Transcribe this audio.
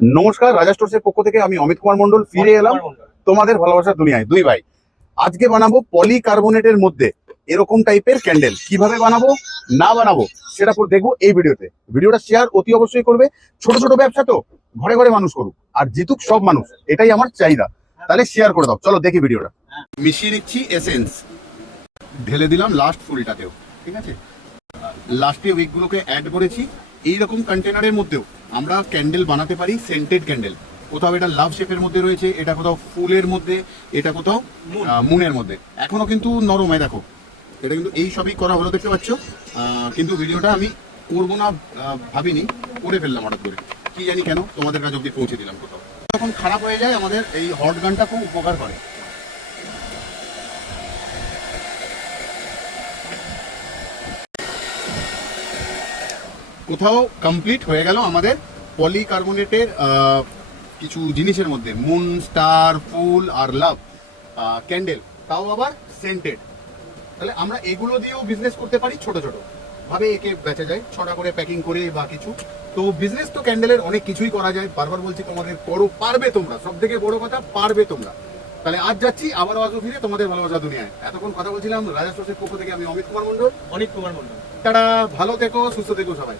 নমস্কার, রাজা স্টোরসের পক্ষ থেকে আমি অমিত কুমার মন্ডল ফিরে এলাম তোমাদের ভালোবাসার দুনিয়ায়। দুই ভাই আজকে বানাবো পলিকার্বনেটের মধ্যে এরকম টাইপের ক্যান্ডেল। কিভাবে বানাবো না বানাবো সেটা দেখবো এই ভিডিওতে। ভিডিওটা শেয়ার অতি অবশ্যই করবে। ছোট ছোট ব্যবসা তো ঘরে ঘরে মানুষ করুক, আর জিতুক সব মানুষ, এটাই আমার চাহিদা। তাহলে শেয়ার করে দাও, চলো দেখি ভিডিওটা। মিশিয়ে নিচ্ছি এসেন্স, ঢেলে দিলাম লাস্ট ফুলটাতেও। ঠিক আছে, লাস্টে উইকগুলোকে অ্যাড করেছি। এইরকম কন্টেনারের মধ্যেও আমরা ক্যান্ডেল বানাতে পারি, সেন্টেড ক্যান্ডেল। কোথাও এটা লাভ শেপের মধ্যে রয়েছে, এটা কোথাও ফুলের মধ্যে, এটা কোথাও মুনের মধ্যে। এখনো কিন্তু নরম, দেখো এটা কিন্তু এই সবই করা হলো, দেখতে পাচ্ছ। কিন্তু ভিডিওটা আমি করবো না ভাবিনি, করে ফেললাম হঠাৎ করে, কি জানি কেন, তোমাদের কাছে অব্দি পৌঁছে দিলাম। কোথাও যখন খারাপ হয়ে যায় আমাদের এই হট গানটা খুব উপকার করে। কোথাও কমপ্লিট হয়ে গেল আমাদের পলিকার্বনেটের কিছু জিনিসের মধ্যে, মুন, স্টার, ফুল আর লাভ ক্যান্ডেল, তাও আবার সেন্টেড। তাহলে আমরা এগুলো দিয়েও বিজনেস করতে পারি, ছোট ছোট ভাবে একে বেচা যায়, ছটা করে প্যাকিং করে বা কিছু। তো বিজনেস তো ক্যান্ডেলের অনেক কিছুই করা যায়। বারবার বলছি তোমাদের করো, পারবে তোমরা, সব থেকে বড় কথা পারবে তোমরা। তাহলে আজ যাচ্ছি আবারও আসবো ফিরে তোমাদের ভালোবাসা দুনিয়ায়। এতক্ষণ কথা বলছিলাম রাজা স্টোরসের পক্ষ থেকে আমি অমিত কুমার মন্ডল। অনিক কুমার মন্ডল। তারা ভালো থেকো, সুস্থ থেকো সবাই।